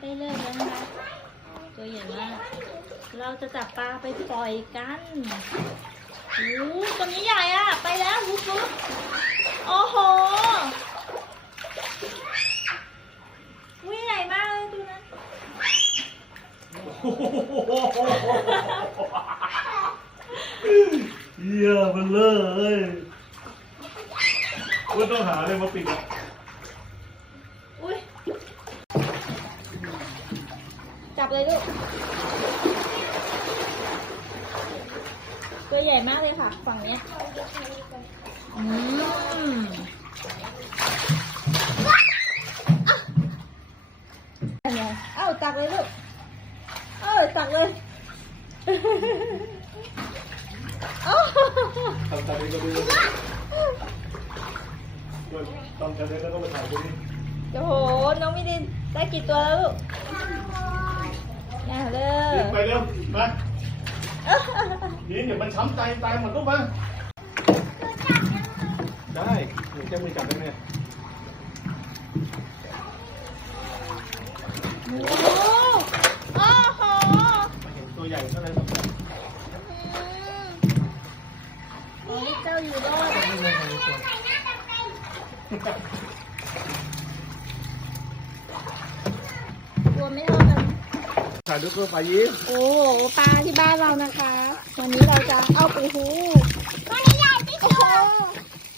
ได้เลิกแล้วนะคะตัวใหญ่มาก เราจะจับปลาไปปล่อยกันโอ้ตัวนี้ใหญ่อะไปแล้ววุ๊บวุ๊บโอ้โหวิ่งใหญ่มากเลยตัวนั้น เยี่ยมันเลยว่าต้องหาอะไรมาปิดอะ อุ้ย จับเลยลูก ตัวใหญ่มากเลยค่ะ ฝั่งเนี้ยอืมอันไงเอ้าตักเลยลูก เออตักเลยโอ้ทำตาดีก็ดีต้องกันเลยแล้วก็มาถ่ายตรงนี้โอ้โห น้องมิดินได้กี่ตัวแล้วลูกน่าเล รี ย บไป เร็วมานี่เดี๋ยวมันช้ำใจตายหมดลูกมาได้หนูแค่มือจับได้ไหมโอ้โหโอ้โหมาเห็นตัวใหญ่เท่านั้นโอ้ยเจ้าอยู่รอด ไม่ไม่ไม่ตัว ตัวไม่เท่ากัน ถ่ายรูปเพื่อไปยิ้มโอ้โหปลาที่บ้านเรานะคะ วันนี้เราจะเอาไปหูตัวนี้ใหญ่ที่สุด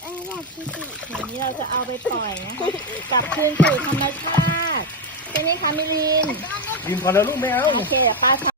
เออใหญ่ที่สุดวันนี้เราจะเอาไปปล่อยนะคะกลับคืนสู่ธรรมชาติใช่ไหมคะมิลินยิ้มพอแล้วลูกไม่เอา โอเคเดี๋ยวป้า